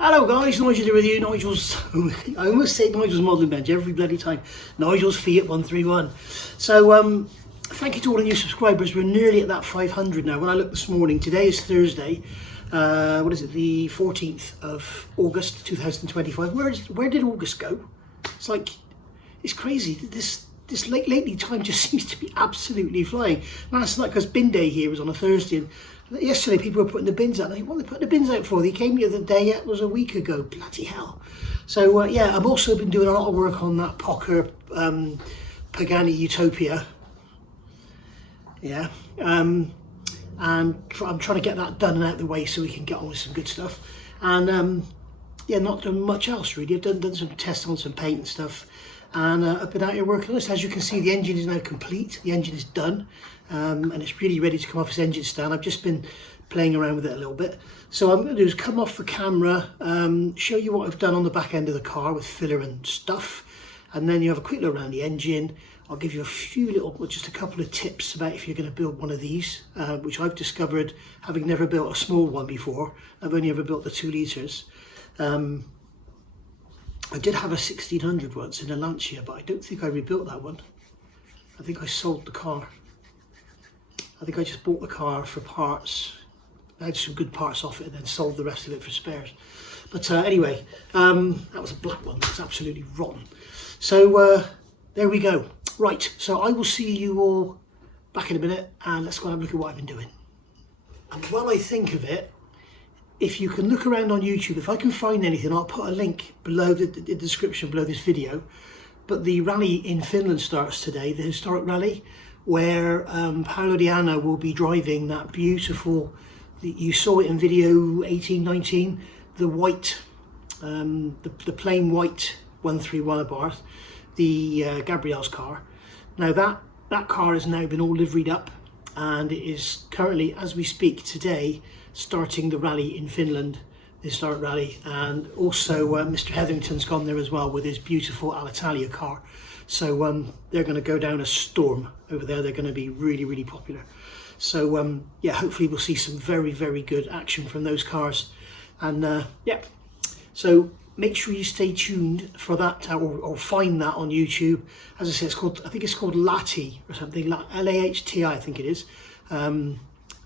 Hello guys, Nigel here with you. Nigel's, I almost say Nigel's modelling bench every bloody time. Nigel's Fiat 131. So thank you to all of you subscribers. We're nearly at that 500 now. When I looked this morning, today is Thursday, what is it, the 14th of August 2025. Where did August go? It's like, it's crazy. This lately time just seems to be absolutely flying. Last night, because bin day here was on a Thursday, and yesterday people were putting the bins out. What are they putting the bins out for? They came the other day, it was a week ago. Bloody hell. So yeah, I've also been doing a lot of work on that Pocker Pagani Utopia. Yeah. And I'm trying to get that done and out of the way so we can get on with some good stuff. And yeah, not done much else really. I've done some tests on some paint and stuff. And I've been out here working on this. As you can see, the engine is now complete. The engine is done, and it's really ready to come off its engine stand. I've just been playing around with it a little bit. So what I'm going to do is come off the camera, show you what I've done on the back end of the car with filler and stuff, and then you have a quick look around the engine. I'll give you a few little, just a couple of tips about if you're going to build one of these, which I've discovered having never built a small one before. I've only ever built the 2 litres. I did have a 1600 once in a Lancia, but I don't think I rebuilt that one. I think I sold the car. I think I just bought the car for parts. I had some good parts off it and then sold the rest of it for spares. But anyway, that was a black one. That was absolutely rotten. So there we go. Right, so I will see you all back in a minute, and let's go and have a look at what I've been doing. And while I think of it, if you can look around on YouTube, if I can find anything, I'll put a link below the description below this video. But the rally in Finland starts today, the historic rally, where Paolo Di Anna will be driving that beautiful, you saw it in video 1819, the white, the plain white 131 Abarth, the Gabrielle's car. Now that car has now been all liveried up, and it is currently, as we speak today, starting the rally in Finland, the historic rally. And also Mr. Hetherington's gone there as well with his beautiful Alitalia car. So they're going to go down a storm over there. They're going to be really, really popular. So yeah, hopefully we'll see some very, very good action from those cars. And yeah, so make sure you stay tuned for that, or find that on YouTube. As I say, I think it's called Lahti or something, Lahti, I think it is.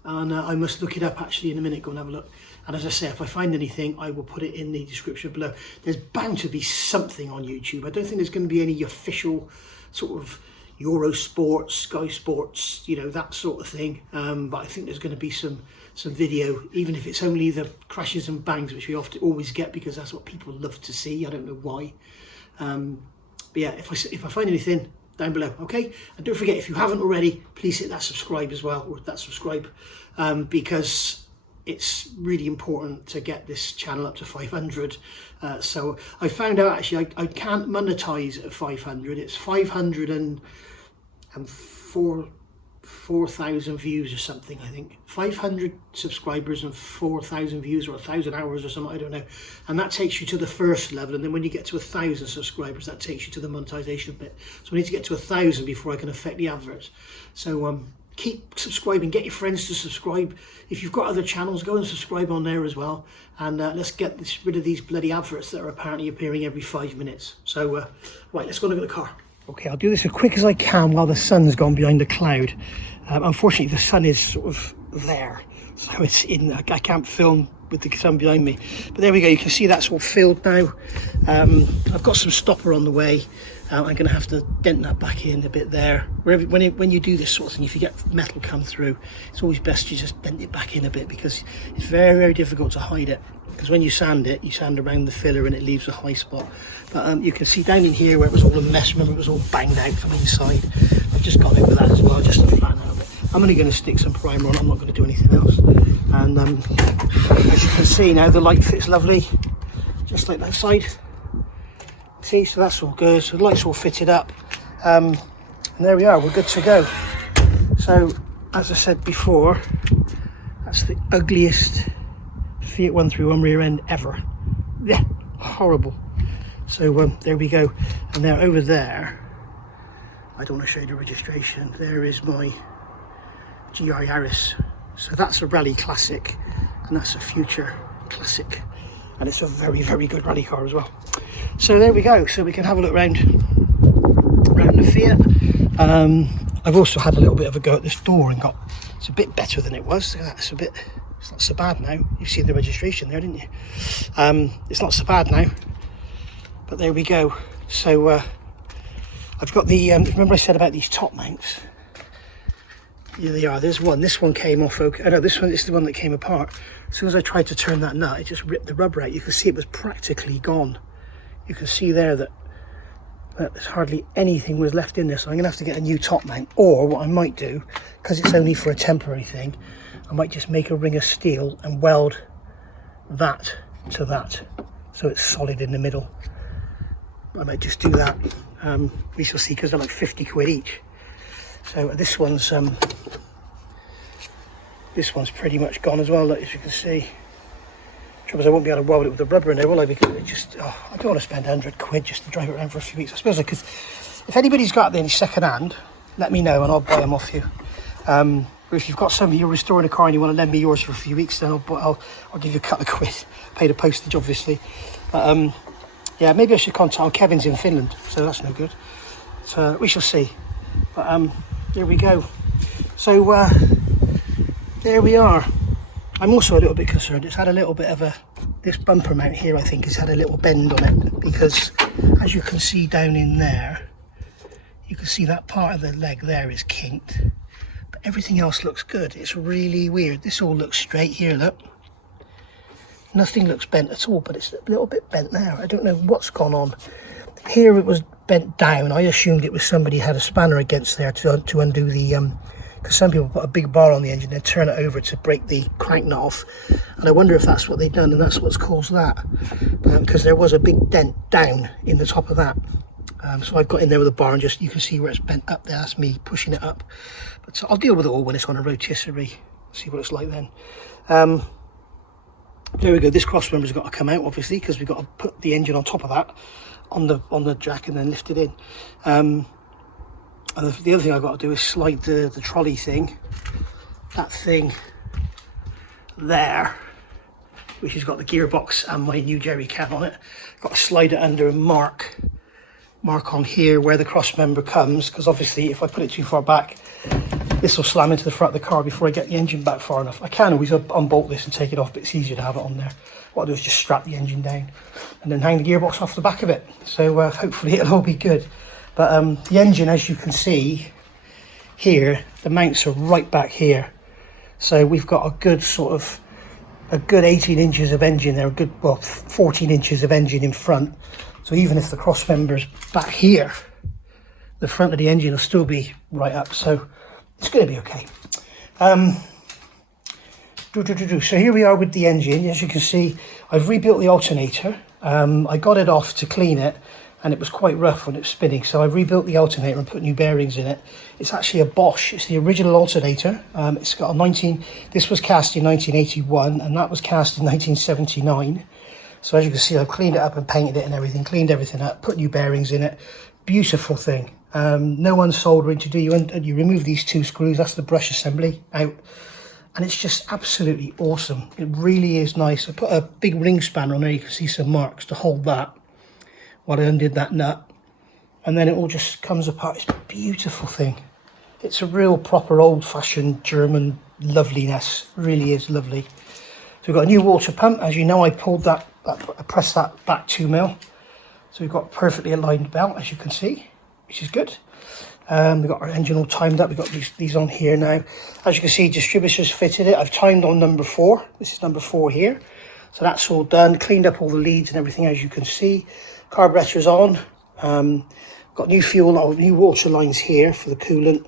And I must look it up actually in a minute, go and have a look. And as I say, if I find anything, I will put it in the description below. There's bound to be something on YouTube. I don't think there's going to be any official sort of Eurosport, Sky Sports, you know, that sort of thing. But I think there's going to be some video, even if it's only the crashes and bangs, which we always get because that's what people love to see. I don't know why. But yeah, if I find anything, down below, okay? And don't forget, if you haven't already, please hit that subscribe as well, or that subscribe, because it's really important to get this channel up to 500. So I found out actually I can't monetize at 500. It's 4,000 views or something, I think. 500 subscribers and 4,000 views, or 1,000 hours or something, I don't know. And that takes you to the first level, and then when you get to 1,000 subscribers, that takes you to the monetization bit. So I need to get to 1,000 before I can affect the adverts. So keep subscribing, get your friends to subscribe. If you've got other channels, go and subscribe on there as well. And let's get rid of these bloody adverts that are apparently appearing every 5 minutes. So right, let's go look at the car. Okay, I'll do this as quick as I can while the sun's gone behind the cloud. Unfortunately, the sun is sort of there, so it's in. I can't film with the sun behind me. But there we go. You can see that's all filled now. I've got some stopper on the way. I'm going to have to dent that back in a bit there. When you do this sort of thing, if you get metal come through, it's always best you just dent it back in a bit, because it's very, very difficult to hide it. Because when you sand it, you sand around the filler and it leaves a high spot. But you can see down in here where it was all a mess, remember it was all banged out from inside. I've just gone over that as well, just to flatten out a bit. I'm only going to stick some primer on, I'm not going to do anything else. And as you can see now, the light fits lovely, just like that side. See, so that's all good. So the light's all fitted up. And there we are, we're good to go. So, as I said before, that's the ugliest Fiat 131 rear end ever. Yeah, horrible. So there we go. And now over there, I don't want to show you the registration, there is my GR Yaris. So that's a rally classic, and that's a future classic. and it's a very, very good rally car as well. So there we go. So we can have a look around the Fiat. I've also had a little bit of a go at this door and it's a bit better than it was. It's not so bad now. You've seen the registration there, didn't you? It's not so bad now, but there we go. So I've got the remember I said about these top mounts? Here they are. There's one. This one came off. Okay, no, this one is the one that came apart. As soon as I tried to turn that nut, it just ripped the rubber out. You can see it was practically gone. You can see there that there's hardly anything was left in there. So I'm gonna have to get a new top mount, or what I might do, because it's only for a temporary thing, I might just make a ring of steel and weld that to that, so it's solid in the middle. I might just do that. We shall see, because they're like 50 quid each. So this one's pretty much gone as well, as you can see. Trouble is I won't be able to weld it with the rubber in there, will I? Because it just, I don't want to spend 100 quid just to drive it around for a few weeks. I suppose I could, if anybody's got any second hand, let me know and I'll buy them off you. Or if you've got somebody, you're restoring a car and you want to lend me yours for a few weeks, then I'll give you a couple of quid, pay the postage obviously. But yeah, maybe I should contact Kevin's in Finland, so that's no good. So we shall see. But there we go. So there we are. I'm also a little bit concerned. It's had a little bit of this bumper mount here, I think, has had a little bend on it, because as you can see down in there, you can see that part of the leg there is kinked, but everything else looks good. It's really weird. This all looks straight here, look. Nothing looks bent at all, but it's a little bit bent there. I don't know what's gone on. Here it was bent down. I assumed it was somebody had a spanner against there to undo the, because some people put a big bar on the engine, then turn it over to break the crank nut off. And I wonder if that's what they've done and that's what's caused that. Because there was a big dent down in the top of that. So I've got in there with a bar and just, you can see where it's bent up there. That's me pushing it up. But so I'll deal with it all when it's on a rotisserie. See what it's like then. There we go. This cross member's got to come out, obviously, because we've got to put the engine on top of that, on the jack, and then lift it in. And the other thing I've got to do is slide the trolley thing, that thing there, which has got the gearbox and my new jerry can on it. Got to slide it under and mark on here where the cross member comes, because obviously if I put it too far back, this will slam into the front of the car before I get the engine back far enough. I can always unbolt this and take it off, but it's easier to have it on there. What I'll do is just strap the engine down and then hang the gearbox off the back of it. So hopefully it'll all be good. But the engine, as you can see here, the mounts are right back here. So we've got a good 18 inches of engine there, a good, well, 14 inches of engine in front. So even if the cross member's back here, the front of the engine will still be right up. So it's going to be okay. So here we are with the engine. As you can see, I've rebuilt the alternator. I got it off to clean it, and it was quite rough when it was spinning. So I rebuilt the alternator and put new bearings in it. It's actually a Bosch. It's the original alternator. It's got a this was cast in 1981, and that was cast in 1979. So as you can see, I've cleaned it up and painted it and everything, cleaned everything up, put new bearings in it. Beautiful thing. No unsoldering to do. You remove these two screws, that's the brush assembly out, and it's just absolutely awesome. It really is nice. I put a big ring spanner on there, you can see some marks to hold that while I undid that nut, and then it all just comes apart. It's a beautiful thing. It's a real proper old-fashioned German loveliness. It really is lovely. So we've got a new water pump. As you know, I pulled that, I pressed that back 2 mil. So we've got a perfectly aligned belt, as you can see, which is good. We've got our engine all timed up. We've got these on here now. As you can see, distributors fitted it. I've timed on number 4. This is number 4 here. So that's all done. Cleaned up all the leads and everything, as you can see. Carburetor's on. Got new fuel, new water lines here for the coolant.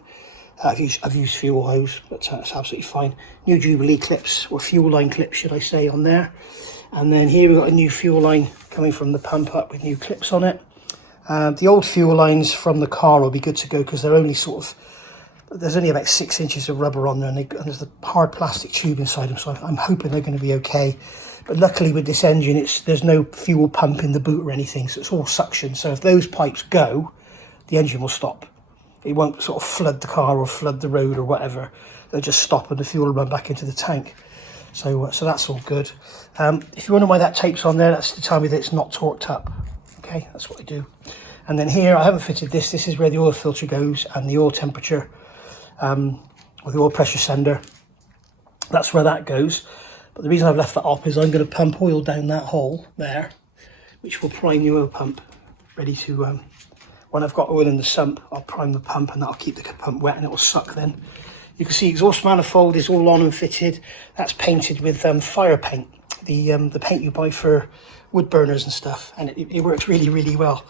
I've used fuel hose, but that's absolutely fine. New Jubilee clips, or fuel line clips, should I say, on there. And then here we've got a new fuel line coming from the pump up with new clips on it. The old fuel lines from the car will be good to go, because they're only there's only about 6 inches of rubber on there, and there's the hard plastic tube inside them, so I'm hoping they're going to be okay. But luckily with this engine, there's no fuel pump in the boot or anything, so it's all suction. So if those pipes go, the engine will stop. It won't flood the car or flood the road or whatever. They'll just stop and the fuel will run back into the tank. So that's all good. If you wonder why that tape's on there, that's to tell me that it's not torqued up. Okay, that's what I do. And then here, I haven't fitted this. This is where the oil filter goes and the oil temperature, or the oil pressure sender. That's where that goes. But the reason I've left that up is I'm going to pump oil down that hole there, which will prime the oil pump, ready to, when I've got oil in the sump, I'll prime the pump and that'll keep the pump wet and it will suck then. You can see exhaust manifold is all on and fitted. That's painted with fire paint, the paint you buy for wood burners and stuff, and it works really, really well.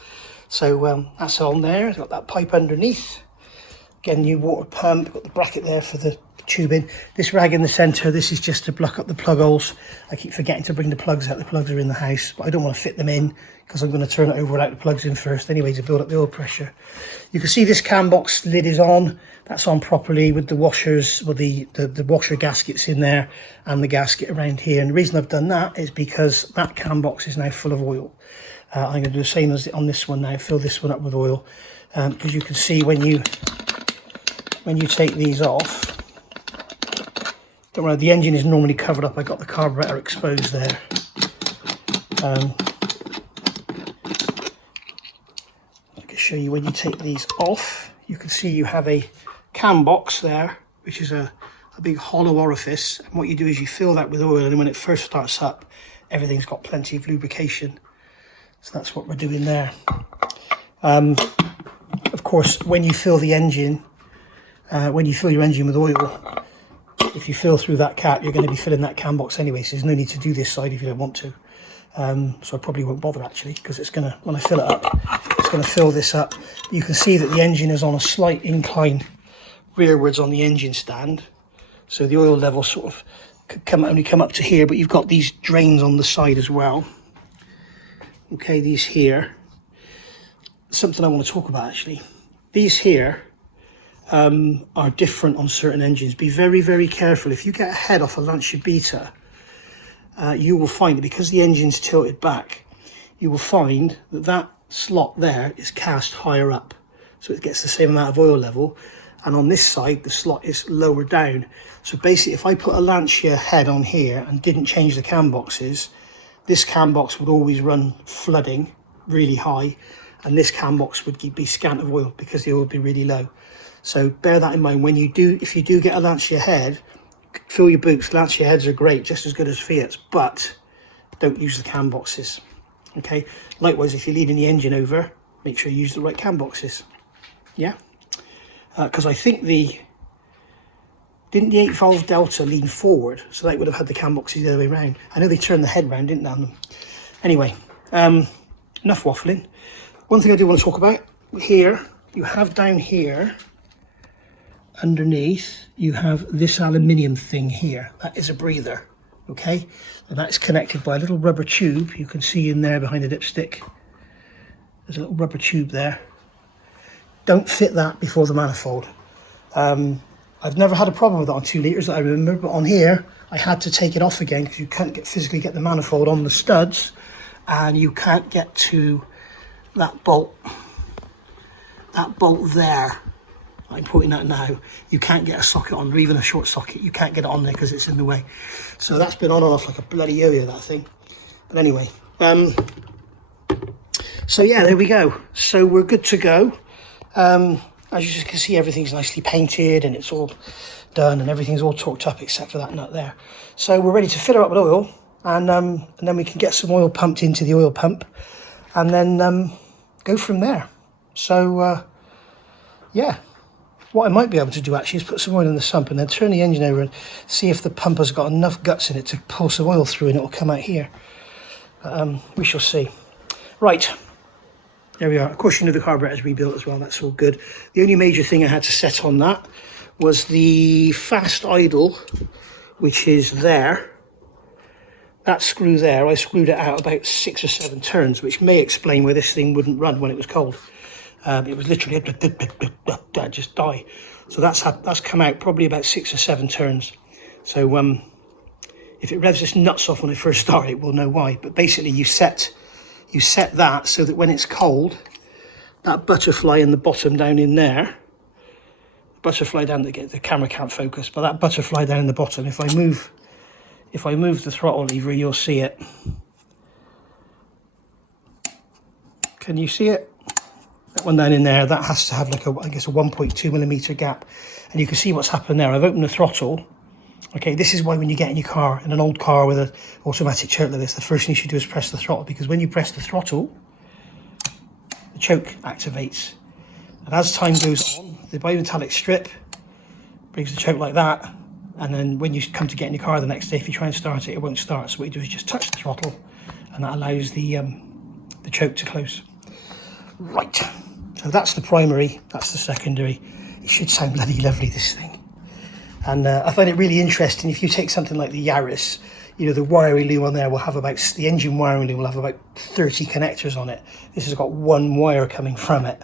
So that's on there. It's got that pipe underneath. Again, new water pump, got the bracket there for the tubing. This rag in the centre, this is just to block up the plug holes. I keep forgetting to bring the plugs out. The plugs are in the house, but I don't want to fit them in because I'm going to turn it over without the plugs in first anyway to build up the oil pressure. You can see this cam box lid is on. That's on properly with the washers, with the washer gaskets in there and the gasket around here. And the reason I've done that is because that cam box is now full of oil. I'm going to do the same as on this one now, fill this one up with oil. Because you can see when you take these off, don't worry, the engine is normally covered up. I got the carburetor exposed there. I can show you when you take these off, you can see you have a cam box there, which is a big hollow orifice. And what you do is you fill that with oil, and when it first starts up, everything's got plenty of lubrication. So that's what we're doing there. Of course, when you fill the engine, when you fill your engine with oil, if you fill through that cap, you're going to be filling that cam box anyway, so there's no need to do this side if you don't want to. So I probably won't bother actually, because it's going to, when I fill it up, it's going to fill this up. You can see that the engine is on a slight incline rearwards on the engine stand, so the oil level sort of could only come up to here, but you've got these drains on the side as well. Okay, these here, something I want to talk about actually. These here are different on certain engines. Be very, very careful. If you get a head off a Lancia Beta, you will find that because the engine's tilted back, you will find that that slot there is cast higher up, so it gets the same amount of oil level, and on this side the slot is lower down. So basically, if I put a Lancia head on here and didn't change the cam boxes, this cam box would always run flooding really high, and this cam box would be scant of oil because the oil would be really low. So bear that in mind when you do, if you do get a Lancia head, fill your boots. Lancia heads are great, just as good as Fiat's, but don't use the cam boxes. Okay. Likewise, if you're leading the engine over, make sure you use the right cam boxes. Yeah. Because I think didn't the 8-valve Delta lean forward, so they would have had the cam boxes the other way around. I know they turned the head round, didn't they, on them? Anyway, enough waffling. One thing I do want to talk about here, you have down here underneath, you have this aluminium thing here. That is a breather, okay? And that is connected by a little rubber tube. You can see in there behind the dipstick, there's a little rubber tube there. Don't fit that before the manifold. I've never had a problem with that on 2 litres that I remember, but on here I had to take it off again because you can't physically get the manifold on the studs, and you can't get to that bolt there. I'm pointing out now, you can't get a socket on, or even a short socket. You can't get it on there because it's in the way. So that's been on and off like a bloody yo-yo, that thing. But anyway, so yeah, there we go. So we're good to go. As you can see, everything's nicely painted and it's all done and everything's all torqued up except for that nut there. So we're ready to fill her up with oil, and then we can get some oil pumped into the oil pump and then go from there. So yeah. What I might be able to do actually is put some oil in the sump and then turn the engine over and see if the pump has got enough guts in it to pull some oil through and it will come out here. We shall see. Right, there we are. Of course, you know the carburetor's rebuilt as well. That's all good. The only major thing I had to set on that was the fast idle, which is there. That screw there, I screwed it out about 6 or 7 turns, which may explain why this thing wouldn't run when it was cold. It was literally just die. So that's come out probably about 6 or 7 turns. So if it revs its nuts off when I first start it, we'll know why. But basically you set that so that when it's cold, that butterfly in the bottom down in there, butterfly down, the camera can't focus, but that butterfly down in the bottom, if I move if I move the throttle lever, you'll see it. Can you see it? That one down in there, that has to have like a, I guess, a 1.2mm gap. And you can see what's happened there. I've opened the throttle. Okay, this is why when you get in your car, in an old car with an automatic choke like this, the first thing you should do is press the throttle, because when you press the throttle, the choke activates. And as time goes on, the bimetallic strip brings the choke like that. And then when you come to get in your car the next day, if you try and start it, it won't start. So what you do is just touch the throttle, and that allows the choke to close. Right, so that's the primary, that's the secondary. It should sound bloody lovely, this thing. And I find it really interesting. If you take something like the Yaris, you know, the wiring loom on there will have about, the engine wiring loom will have about 30 connectors on it. This has got one wire coming from it.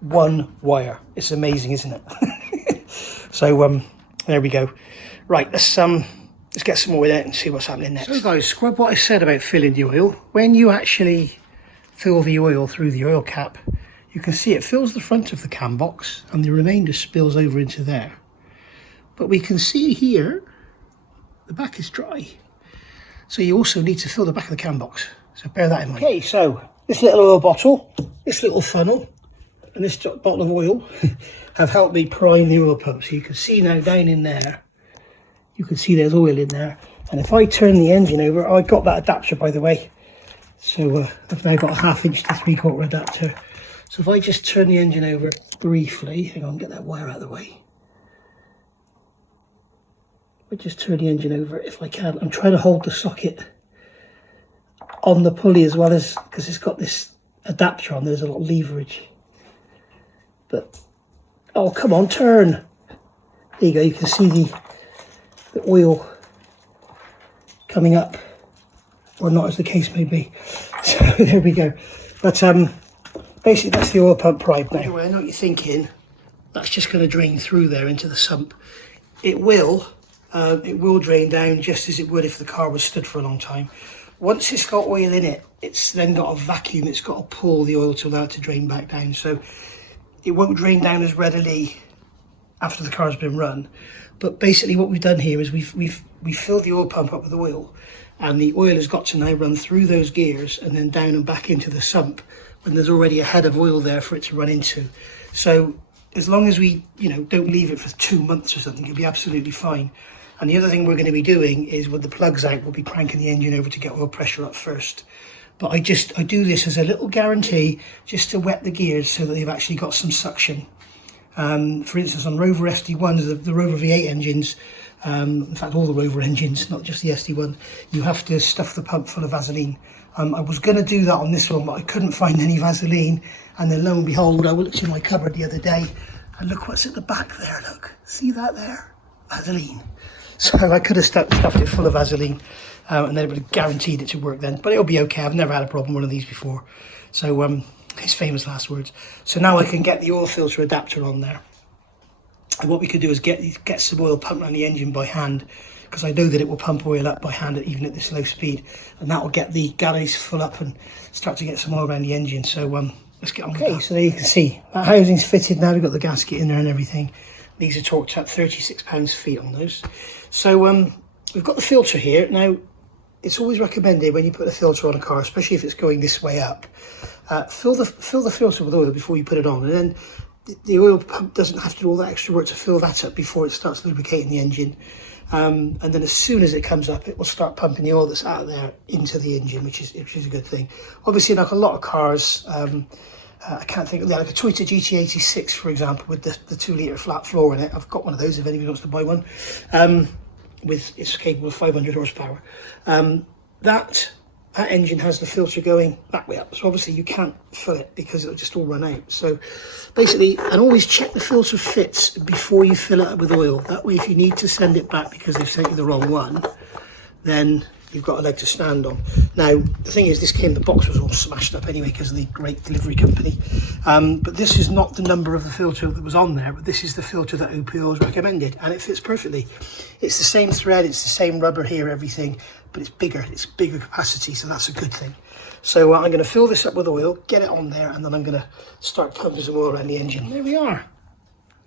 One wire. It's amazing, isn't it? So there we go. Right, let's get some more with it and see what's happening next. So guys, scrub what I said about filling the oil. When you actually fill the oil through the oil cap, you can see it fills the front of the cam box and the remainder spills over into there. But we can see here, the back is dry. So you also need to fill the back of the cam box. So bear that in mind. Okay, so this little oil bottle, this little funnel, and this bottle of oil have helped me prime the oil pump. So you can see now down in there, you can see there's oil in there. And if I turn the engine over, I got that adapter, by the way. So I've now got a 1/2 inch to 3/4 adapter. So if I just turn the engine over briefly, hang on, get that wire out of the way. I just turn the engine over if I can. I'm trying to hold the socket on the pulley as well, as because it's got this adapter on, there's a lot of leverage. But, oh, come on, turn. There you go, you can see the oil coming up, or not, as the case may be. So there we go. But basically that's the oil pump prime now. Anyway, I know what you're thinking, that's just going to drain through there into the sump. It will drain down just as it would if the car was stood for a long time. Once it's got oil in it, it's then got a vacuum, it's got to pull the oil to allow it to drain back down. So it won't drain down as readily after the car's been run. But basically what we've done here is we've filled the oil pump up with oil, and the oil has got to now run through those gears and then down and back into the sump when there's already a head of oil there for it to run into. So as long as we, you know, don't leave it for 2 months or something, it'll be absolutely fine. And the other thing we're going to be doing is, with the plugs out, we'll be cranking the engine over to get oil pressure up first. But I do this as a little guarantee, just to wet the gears so that they've actually got some suction. For instance, on Rover SD1s, the Rover V8 engines, in fact all the Rover engines, not just the SD1, you have to stuff the pump full of Vaseline. I was going to do that on this one, but I couldn't find any Vaseline, and then lo and behold, I looked in my cupboard the other day and look what's at the back there. Look, see that there? Vaseline. So I could have stuffed it full of Vaseline, and then it would have guaranteed it to work then, but it'll be okay. I've never had a problem with one of these before. So his famous last words. So now I can get the oil filter adapter on there, and what we could do is get some oil pumped around the engine by hand, because I know that it will pump oil up by hand even at this low speed, and that will get the galleys full up and start to get some oil around the engine. So let's get on with that. So there you can see that housing's fitted now. We've got the gasket in there and everything. These are torqued up, 36 pounds-feet on those. So we've got the filter here. Now, it's always recommended when you put a filter on a car, especially if it's going this way up, fill the filter with oil before you put it on, and then the oil pump doesn't have to do all that extra work to fill that up before it starts lubricating the engine. And then as soon as it comes up, it will start pumping the oil that's out of there into the engine, which is a good thing. Obviously, like a lot of cars, I can't think of like a Toyota GT86, for example, with the 2 litre flat floor in it. I've got one of those if anybody wants to buy one. It's capable of 500 horsepower. That engine has the filter going that way up, so obviously you can't fill it because it'll just all run out. So basically, and always check the filter fits before you fill it up with oil. That way, if you need to send it back because they've sent you the wrong one, then you've got a leg to stand on. Now, the thing is, the box was all smashed up anyway because of the great delivery company. But this is not the number of the filter that was on there, but this is the filter that OPO has recommended, and it fits perfectly. It's the same thread, it's the same rubber here, everything, but it's bigger capacity, so that's a good thing. So I'm going to fill this up with oil, get it on there, and then I'm going to start pumping some oil around the engine. There we are.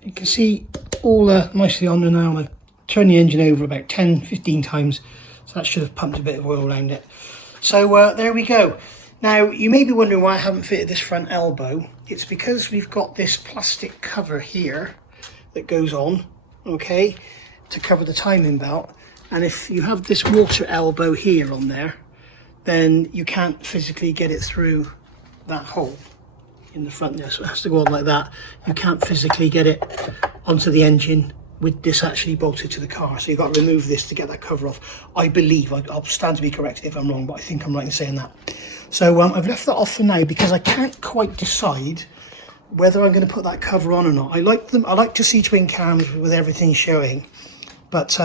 You can see all nicely on there now, and I've turned the engine over about 10-15 times. So that should have pumped a bit of oil around it. So there we go. Now you may be wondering why I haven't fitted this front elbow. It's because we've got this plastic cover here that goes on, okay, to cover the timing belt. And if you have this water elbow here on there, then you can't physically get it through that hole in the front there. So it has to go on like that. You can't physically get it onto the engine with this actually bolted to the car. So you've got to remove this to get that cover off. I believe, I'll stand to be corrected if I'm wrong, but I think I'm right in saying that. So I've left that off for now because I can't quite decide whether I'm going to put that cover on or not. I like to see twin cams with everything showing, but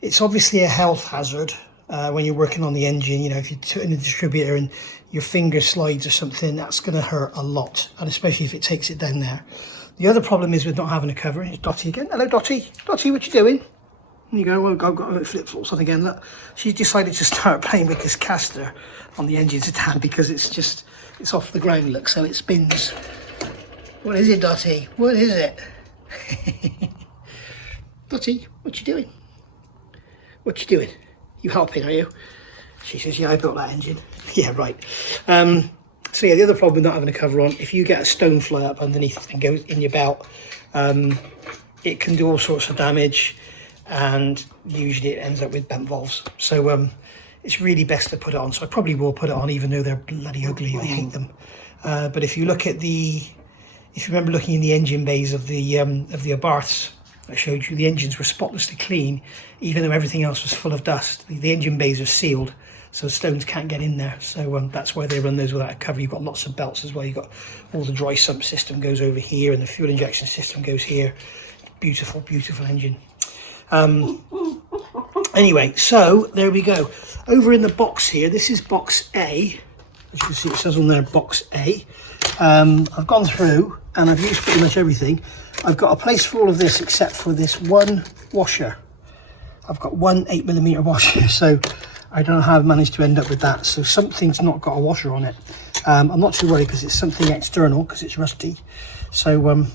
it's obviously a health hazard when you're working on the engine. You know, if you're in a distributor and your finger slides or something, that's going to hurt a lot, and especially if it takes it down there. The other problem is with not having a cover. It's Dottie again. Hello, Dottie. Dottie, what you doing? There you go. Well, I've got flip-flops on again. Look, she's decided to start playing with this caster on the engine stand because it's off the ground. Look, so it spins. What is it, Dottie? What is it? Dottie, what you doing? What you doing? You helping, are you? She says, yeah, I built that engine. Yeah, right. So yeah, the other problem with not having a cover on, if you get a stone fly up underneath and goes in your belt, it can do all sorts of damage, and usually it ends up with bent valves. So it's really best to put it on. So I probably will put it on, even though they're bloody ugly. I hate them. But if you look at if you remember looking in the engine bays of the Abarths, I showed you the engines were spotlessly clean, even though everything else was full of dust. The engine bays are sealed, so stones can't get in there. So that's why they run those without a cover. You've got lots of belts as well. You've got all the dry sump system goes over here, and the fuel injection system goes here. Beautiful, beautiful engine. Anyway, so there we go. Over in the box here, this is box A. As you can see, it says on there, box A. I've gone through and I've used pretty much everything. I've got a place for all of this except for this one washer. I've got one 8mm washer, so I don't know how I've managed to end up with that. So something's not got a washer on it. I'm not too worried because it's something external, because it's rusty. So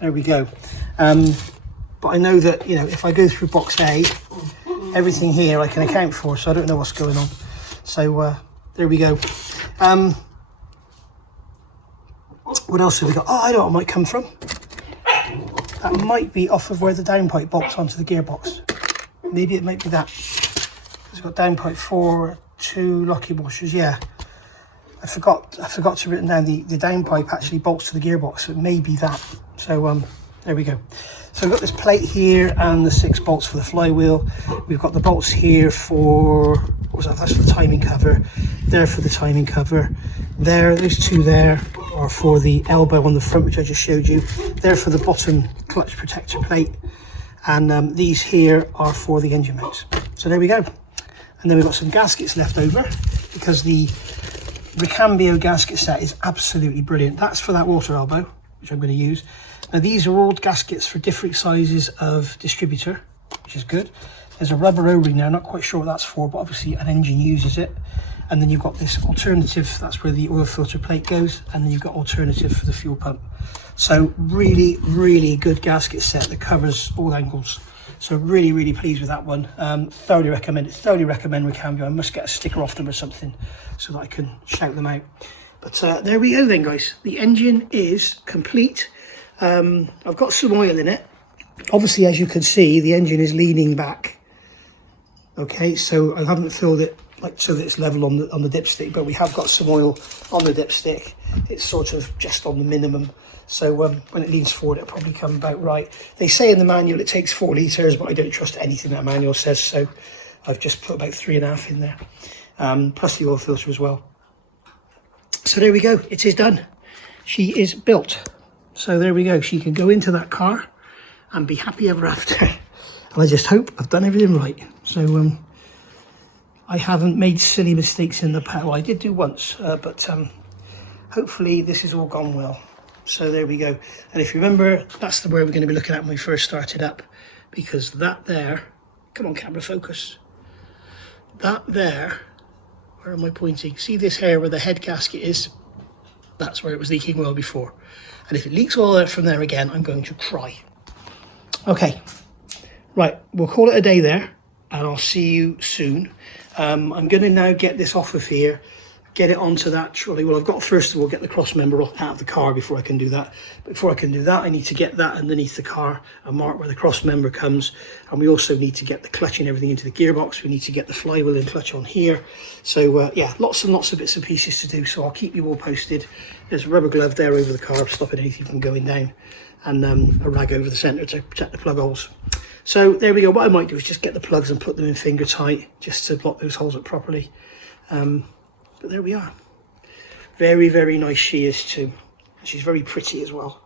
there we go. But I know that, you know, if I go through box A, everything here I can account for, so I don't know what's going on. So there we go. What else have we got? Oh, I know what it might come from. That might be off of where the downpipe bolts onto the gearbox. Maybe it might be that. It's got downpipe 4, 2 locking washers. Yeah, I forgot to written down the downpipe actually bolts to the gearbox, so it may be that. So there we go. So we've got this plate here and the 6 bolts for the flywheel. We've got the bolts here for, what was that? That's for the timing cover. There for the timing cover. There, those 2 there are for the elbow on the front, which I just showed you. They're for the bottom clutch protector plate. And these here are for the engine mounts. So there we go. And then we've got some gaskets left over because the Recambio gasket set is absolutely brilliant. That's for that water elbow, which I'm going to use. Now these are all gaskets for different sizes of distributor, which is good. There's a rubber O-ring there, not quite sure what that's for, but obviously an engine uses it. And then you've got this alternative, that's where the oil filter plate goes, and then you've got alternative for the fuel pump. So really, really good gasket set that covers all angles. So really, really pleased with that one. Thoroughly recommend it. Thoroughly recommend Recambio. I must get a sticker off them or something so that I can shout them out. But there we go then, guys. The engine is complete. I've got some oil in it. Obviously, as you can see, the engine is leaning back. Okay, so I haven't filled it like so that it's level on the dipstick, but we have got some oil on the dipstick. It's sort of just on the minimum. So when it leans forward, it'll probably come about right. They say in the manual it takes 4 litres, but I don't trust anything that manual says, so I've just put about 3.5 in there, plus the oil filter as well. So there we go, it is done. She is built. So there we go, she can go into that car and be happy ever after. And I just hope I've done everything right. So I haven't made silly mistakes in the past. Well, I did do once, but hopefully this has all gone well. So there we go. And if you remember, that's the word we're going to be looking at when we first started up, because that there, come on camera, focus. That there, where am I pointing? See this here where the head gasket is? That's where it was leaking oil before. And if it leaks oil from there again, I'm going to cry. Okay, right, we'll call it a day there. and I'll see you soon. I'm going to now get this off of here, get it onto that trolley. Well, I've got to first of all get the cross member out of the car before I can do that. Before I can do that, I need to get that underneath the car and mark where the cross member comes. And we also need to get the clutch and everything into the gearbox. We need to get the flywheel and clutch on here. So yeah, lots and lots of bits and pieces to do. So I'll keep you all posted. There's a rubber glove there over the car, stopping anything from going down, and a rag over the centre to protect the plug holes. So there we go. What I might do is just get the plugs and put them in finger tight, just to block those holes up properly. But there we are. Very, very nice she is too. She's very pretty as well.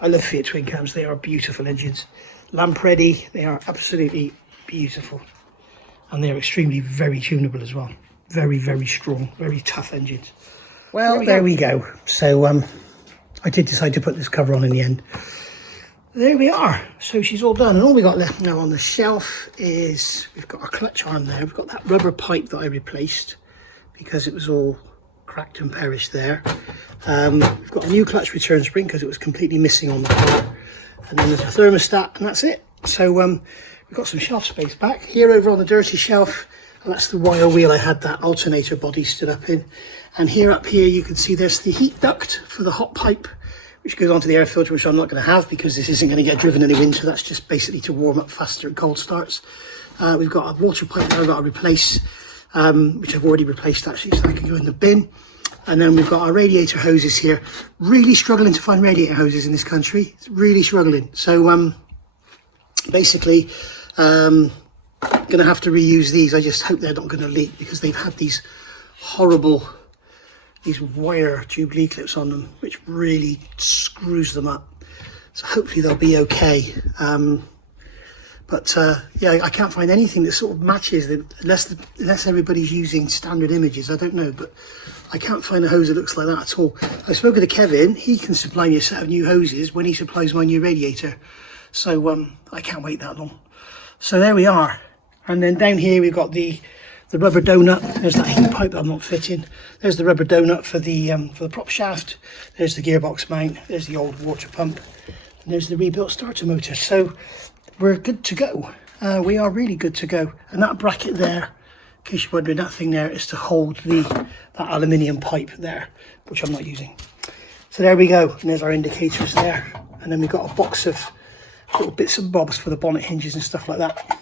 I love Fiat twin cams. They are beautiful engines. Lamp ready. They are absolutely beautiful. And they are extremely very tunable as well. Very, very strong, very tough engines. Well, there we go. So I did decide to put this cover on in the end. There we are. So she's all done. And all we got left now on the shelf is, we've got our clutch arm there. We've got that rubber pipe that I replaced because it was all cracked and perished there. We've got a new clutch return spring because it was completely missing on the car. And then there's a thermostat, and that's it. So we've got some shelf space back. Here over on the dirty shelf, and that's the wire wheel I had that alternator body stood up in. And here up here you can see there's the heat duct for the hot pipe, which goes onto the air filter, which I'm not going to have because this isn't going to get driven in the winter. That's just basically to warm up faster at cold starts. We've got a water pipe that I've got to replace, which I've already replaced actually, so I can go in the bin. And then we've got our radiator hoses here. Really struggling to find radiator hoses in this country. It's really struggling. So basically, going to have to reuse these. I just hope they're not going to leak because they've had these horrible, these wire tube lead clips on them, which really screws them up. So hopefully they'll be okay. But yeah, I can't find anything that sort of matches them, unless everybody's using standard images. I don't know, but I can't find a hose that looks like that at all. I've spoken to Kevin. He can supply me a set of new hoses when he supplies my new radiator. So I can't wait that long. So there we are. And then down here we've got the rubber donut. There's that heat pipe that I'm not fitting. There's the rubber donut for the prop shaft. There's the gearbox mount. There's the old water pump. And there's the rebuilt starter motor. So we're good to go. We are really good to go. And that bracket there, in case you're wondering, that thing there is to hold that aluminium pipe there, which I'm not using. So there we go. And there's our indicators there. And then we've got a box of little bits and bobs for the bonnet hinges and stuff like that.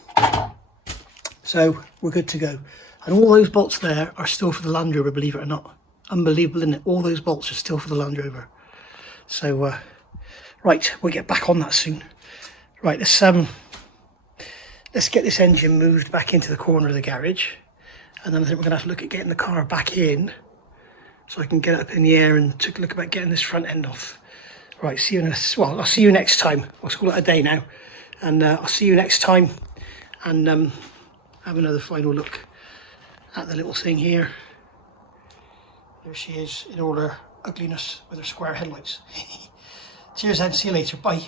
So we're good to go. And all those bolts there are still for the Land Rover, believe it or not. Unbelievable, isn't it? All those bolts are still for the Land Rover. So right, we'll get back on that soon. Right, let's get this engine moved back into the corner of the garage, and then I think we're gonna have to look at getting the car back in so I can get it up in the air and take a look about getting this front end off. Right, see you in I'll see you next time. I'll call it a day now, and I'll see you next time, and have another final look at the little thing here. There she is in all her ugliness with her square headlights. Cheers then, see you later, bye.